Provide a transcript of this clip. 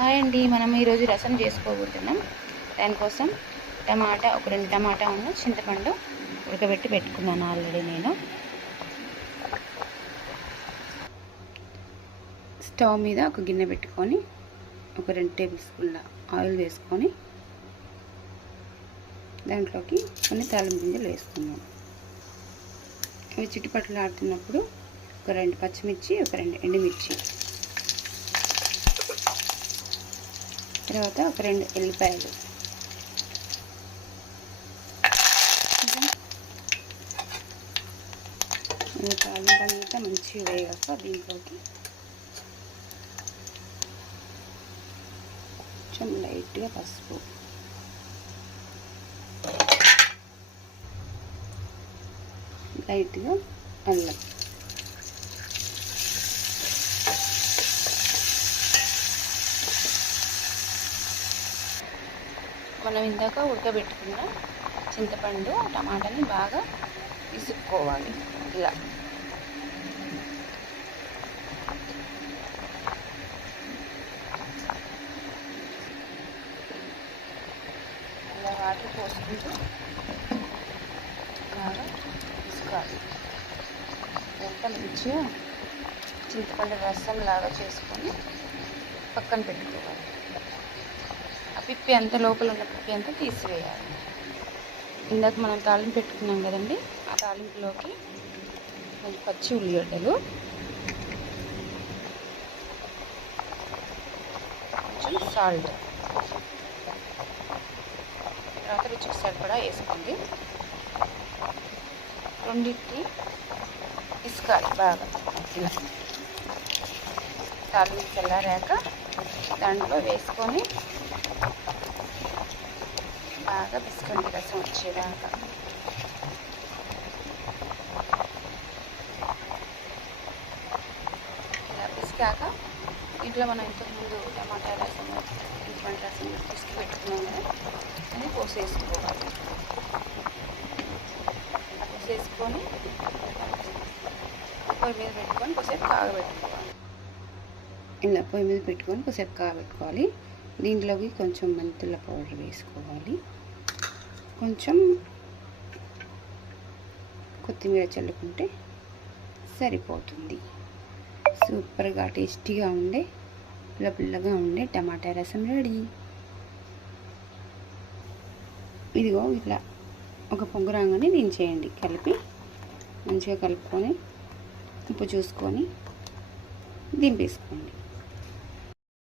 Hi అండి, మనం ఈరోజు రసం చేసుకోబోతున్నాం. దానికోసం ఒక 2 టమాటా ఉన్న చింతపండు ఉడకబెట్టి పెట్టుకున్నాను ఆల్రెడీ. నేను స్టవ్ మీద ఒక గిన్నె పెట్టుకొని ఒక 2 టేబుల్ స్పూన్ల ఆయిల్ వేసుకొని దాంట్లోకి కొన్ని తాలింపు గింజలు వేసుకున్నాం. అవి చిటిపట్లు ఆడుతున్నప్పుడు ఒక 2 పచ్చిమిర్చి, ఒక 2 ఎండుమిర్చి, తర్వాత ఒక 2 ఎల్లిపాయలు, తాలింపు అంతా మంచిగా వేగాక దీంట్లోకి కొంచెం లైట్గా పసుపు, లైట్గా అల్లం, మనం ఇందాక ఉడకబెట్టుకున్న చింతపండు టమాటాని బాగా పిసుక్కోవాలి. ఇలా వాటర్ పోసుకుంటూ బాగా పిసుకాలి. ఎంత మంచిగా చింతపండు రసం లాగా చేసుకొని పక్కన పెట్టుకోవాలి. ఆ పిప్పి అంతా, లోపల ఉన్న పిప్పి అంతా తీసివేయాలి. ఇందాక మనం తాలింపు పెట్టుకున్నాం కదండి, ఆ తాలింపులోకి కొంచెం పచ్చి ఉల్లిగడ్డలు, కొంచెం సాల్ట్, తర్వాత రుచికి సరిపడా వేసుకోండి. రెండింటిని పిసుకాలి బాగా. ఇలా తాలింపు చల్లారాక దాంట్లో వేసుకొని బాగా పిసుకండి రసం వచ్చేదాకా. ఇలా పిసికాక ఇంట్లో మనం ఇంతకుముందు టమాటా రసం, చింతపండు రసం పిసికి పెట్టుకున్నాం కదా, అది పోసేసుకోవాలి. పోసేసుకొని పొయ్యి మీద పెట్టుకొని కొద్దిసేపు కాగబెట్టుకోవాలి. ఇలా పొయ్యి మీద పెట్టుకొని కొద్దిసేపు కాగబెట్టుకోవాలి. దీంట్లోకి కొంచెం మెంతుల పౌడర్ వేసుకోవాలి, కొంచెం కొత్తిమీర చల్లుకుంటే సరిపోతుంది. సూపర్గా టేస్టీగా ఉండే, పుల్లగా ఉండే టమాటా రసం రెడీ. ఇదిగో ఇట్లా ఒక పొంగు రాగానే దించేయండి. కలిపి మంచిగా కలుపుకొని ఉప్పు చూసుకొని దింపేసుకోండి.